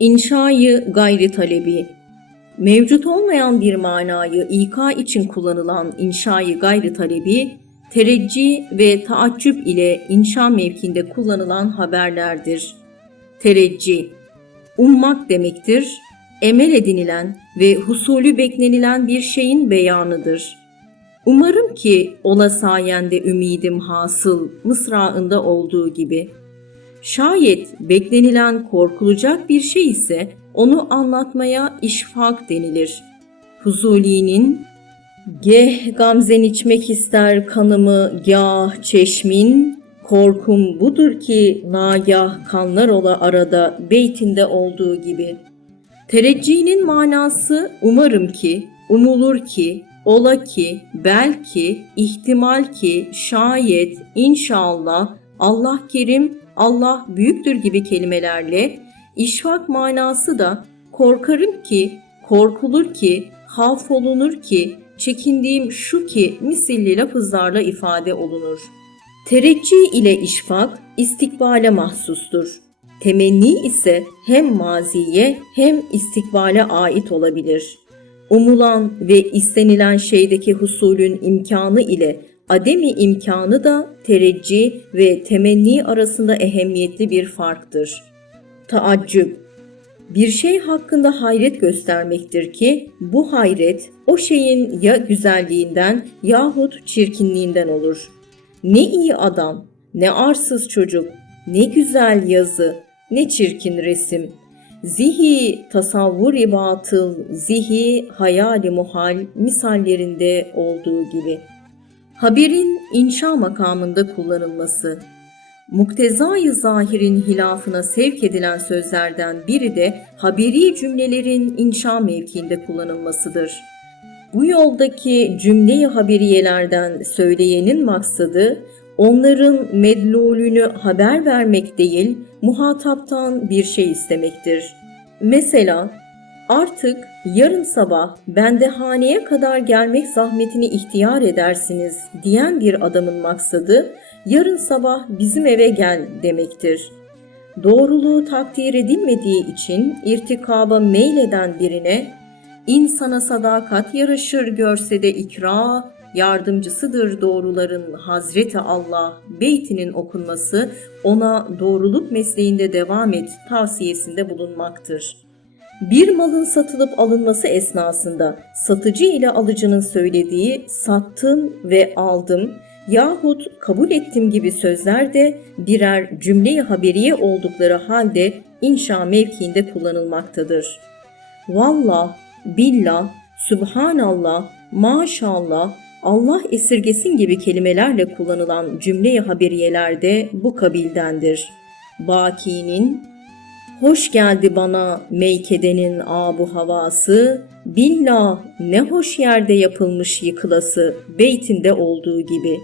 İnşayı gayri talebi Mevcut olmayan bir manayı ika için kullanılan inşayı gayri talebi, tereccih ve taaccüp ile inşa mevkinde kullanılan haberlerdir. Tereccih, ummak demektir, emel edinilen ve husulü beklenilen bir şeyin beyanıdır. Umarım ki ola sayende ümidim hasıl mısraında olduğu gibi. Şayet beklenilen korkulacak bir şey ise onu anlatmaya işfak denilir. Huzuli'nin Geh gamzen içmek ister kanımı gah çeşmin, korkum budur ki nagah kanlar ola arada beytinde olduğu gibi. Tereccihinin manası umarım ki, umulur ki, ola ki, belki, ihtimal ki, şayet, inşallah, Allah kerim, Allah büyüktür gibi kelimelerle işfak manası da korkarım ki, korkulur ki, havf olunur ki, çekindiğim şu ki misilli lafızlarla ifade olunur. Tereccih ile işfak istikbale mahsustur. Temenni ise hem maziye hem istikbale ait olabilir. Umulan ve istenilen şeydeki husulün imkanı ile ademi imkanı da tereccih ve temenni arasında ehemmiyetli bir farktır. Taaccüp bir şey hakkında hayret göstermektir ki bu hayret o şeyin ya güzelliğinden yahut çirkinliğinden olur. Ne iyi adam, ne arsız çocuk, ne güzel yazı, ne çirkin resim. Zihi tasavvur batıl, zihi hayali muhal misallerinde olduğu gibi. Haberin inşa makamında kullanılması, muktezai zahirin hilafına sevk edilen sözlerden biri de haberi cümlelerin inşa mevkiinde kullanılmasıdır. Bu yoldaki cümle-i haberiyelerden söyleyenin maksadı onların medlulünü haber vermek değil, muhataptan bir şey istemektir. Mesela artık yarın sabah bende haneye kadar gelmek zahmetini ihtiyar edersiniz diyen bir adamın maksadı yarın sabah bizim eve gel demektir. Doğruluğu takdir edilmediği için irtikaba meyleden birine insana sadakat yaraşır görse de ikra, yardımcısıdır doğruların Hazreti Allah beytinin okunması ona doğruluk mesleğinde devam et tavsiyesinde bulunmaktır. Bir malın satılıp alınması esnasında satıcı ile alıcının söylediği sattım ve aldım yahut kabul ettim gibi sözler de birer cümle-i haberiye oldukları halde inşa mevkiinde kullanılmaktadır. Vallah, billah, subhanallah, maşallah, Allah esirgesin gibi kelimelerle kullanılan cümle-i haberiyelerde bu kabildendir. Baki'nin Hoş geldi bana meykedenin abu havası, billah ne hoş yerde yapılmış yıkılası beytinde olduğu gibi.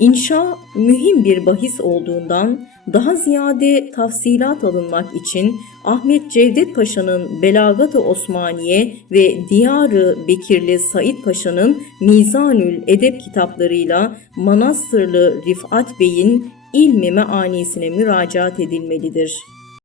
İnşa mühim bir bahis olduğundan daha ziyade tafsilat alınmak için Ahmet Cevdet Paşa'nın Belagat-ı Osmaniye ve Diyarı Bekirli Said Paşa'nın Mizanül Edep kitaplarıyla Manastırlı Rifat Bey'in ilmi meanisine müracaat edilmelidir.''